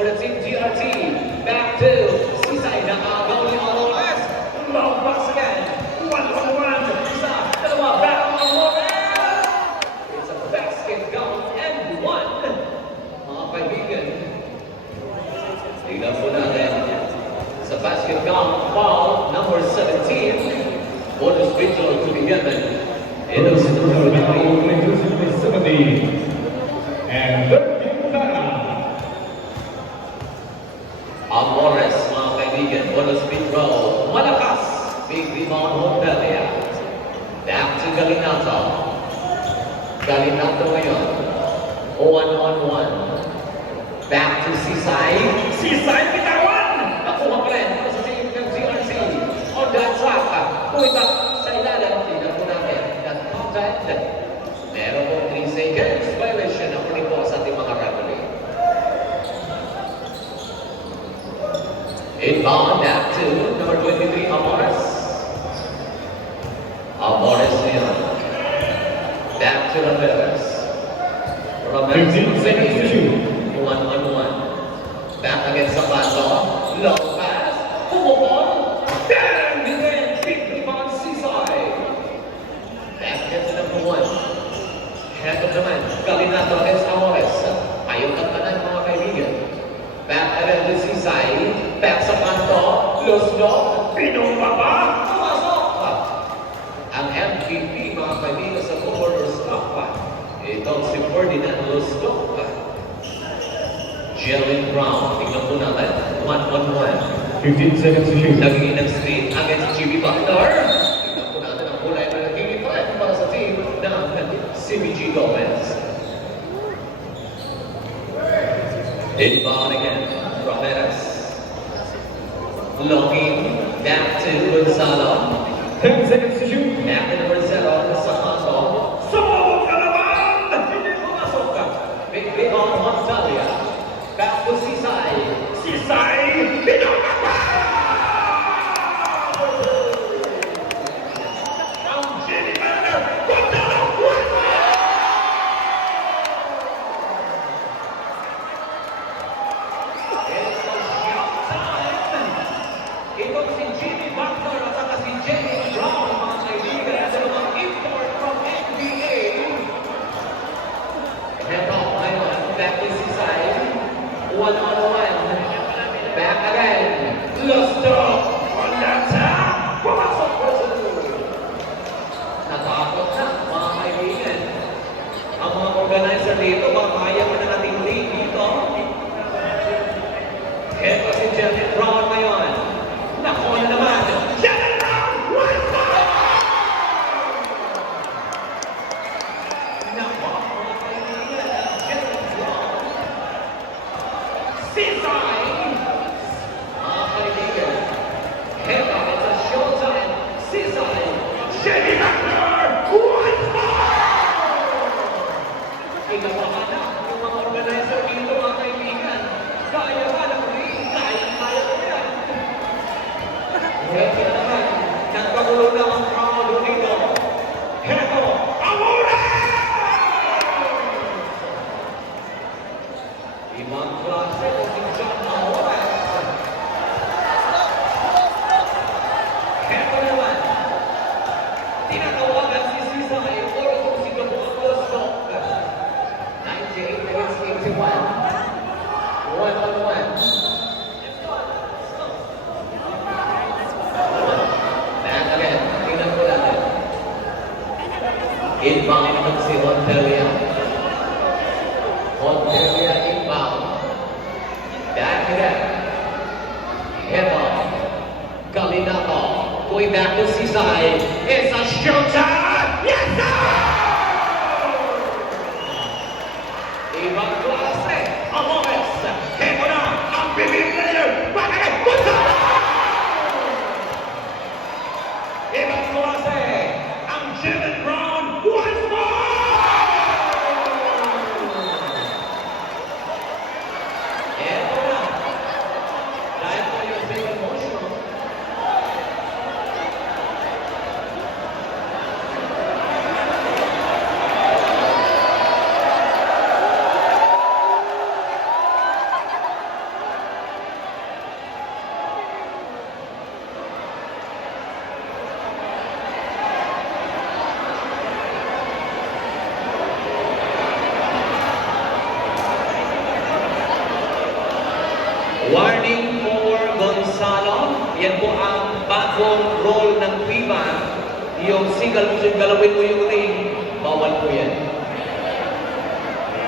for the Team GRT. Back to Sisay na agaw ni Amores. Long pass again. 1-on-1. Isa, dalawa, back on Amores. It's a basket count and 1. Mga kaibigan, tingnan po natin. Sa basket count, foul number 17. Bonus whistle to be given. In the Number 70. And 13 Amores, mga kaibigan, bonus free throw. Malakas. Big rebound Hontelia. Back to Galinato. Galinato ngayon. 1-on-1. Back to Sisay. Sisay, bitawan! Nakuha pa rin sa team ng GRC. On that track. Kuwita sa ilalim. Tingnan po natin. That contact. Meron po 3 seconds. Violation ng puli po sa ating mga referee. Inbound back to number 23, Amores. Amores ngayon. Back to Ramirez. Ramirez 15 seconds to shoot. 1-on-1. Back against Zapato. Long pass. Pumupon. Bang! Defense. Big rebound Sisay. Back against number 1. Head of the man. Galinato against Amores. Ayaw ng tanan mga kaibigan. Back again to Sisay. Back sa kanto. Lusno. Pinumba pa. Pumasok. Ang MVP mga kaibigan sa corner stop. Itong si Ferdinand Lusno. Jalen Brown. Tingnan po natin. 1-on-1. 15 seconds to shoot. Naging ng screen against Jimmy Butler. Tingnan po natin ang kulay na naging threat para sa team ng CBG Gomez. Inbound again. Ramirez. Looking back to Gonzalo. 10 seconds to shoot. Back to Gonzalo sa kanto. Sumabog ka naman! Hindi pumasok ka. Big rebound Montalia. Back to Sisay. Sisay! Pinaka pa! Ang Jimmy Butler! Gonzalo! It's a shot time! Itong si Jimmy Butler at saka si Jenny Brown, mga kaibigan, sa mga import from NBA. Heto, ngayon, back to Sisay. 1-on-1. Back again. Lusto! On that tap! Pumasok po sa dulo. Natakot na, mga kaibigan. Ang mga organizer dito, baka kaya mo na nating lead dito. Heto si Jenny Brown ngayon. Nakuha na naman. Jenny Brown! One more! Nakuha, mga kaibigan. Jenny Brown. Sisay! Mga kaibigan. Heto, it's a showtime. Sisay. Jenny Butler! One more! Inabahan na yung mga organizer dito, mga kaibigan. Kaya ba ng ring? Kaya ko yan. Heto naman, nagpagulo na ang crowd dito. Heto, Amores! Ibang klase o si John Amores. Heto naman, tinatawagan si Sisay o itong si Gabon Lusno. 98 minutes, 81. 1-on-1. Back again. Tingnan po natin. Inbound naman si Hontelia. Hontelia inbound. Back again. Heto. Galinato. Going back to Sisay. It's a showtime! Yes, sir! Ibang klase. Amores. Heto na. Ang bibig player. Back again. Gonzalo! Ibang klase. Ang Jalen Brown. Once more! Heto na. Dahil po yung big emotional. Yan po ang bagong role ng FIBA. Yung galawin mo yung ring, bawal po yan.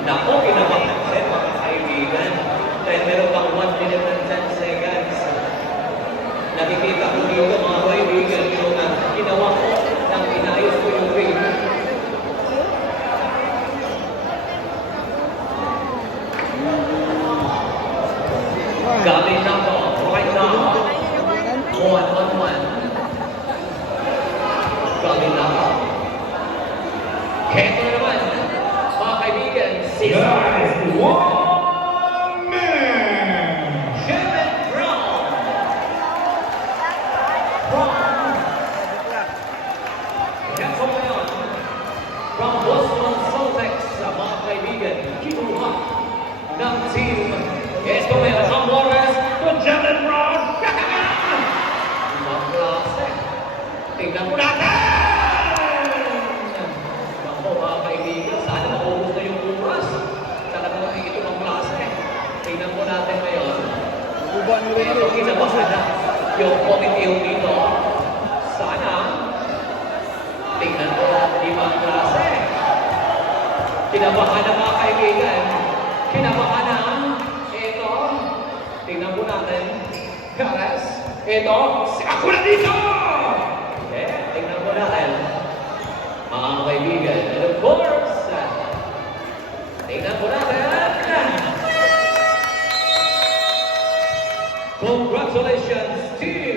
Nako, kinabahan pa rin mga kaibigan. Dahil meron pang 1 minute and 10 seconds. Nakikita ko dito mga kaibigan yung ginawa ko nang inayos ko yung ring. Galing na po, right now. 1-on-1. Galing na po. Heto naman, mga kaibigan, Guys, 1 minute. Kevin Brown. Heto ngayon, from Boston Celtics, mga kaibigan, kinuha ng team. Heto ngayon, ang Morris to Jalen Brown. Ibang klase. Tingnan po natin! Ako mga kaibigan, sana maubos na yung oras. Talaga naman ito ang klase. Tingnan po natin ngayon. Ito kinabahan na yung committee dito. Sana tingnan po natin ibang klase. Kinabahan na mga kaibigan. Kinabahan na. Ito. Tingnan po natin. Guys. Ito. Ako na dito! Tingnan po natin. Mga kaibigan. And of course, tingnan po natin. Congratulations, team!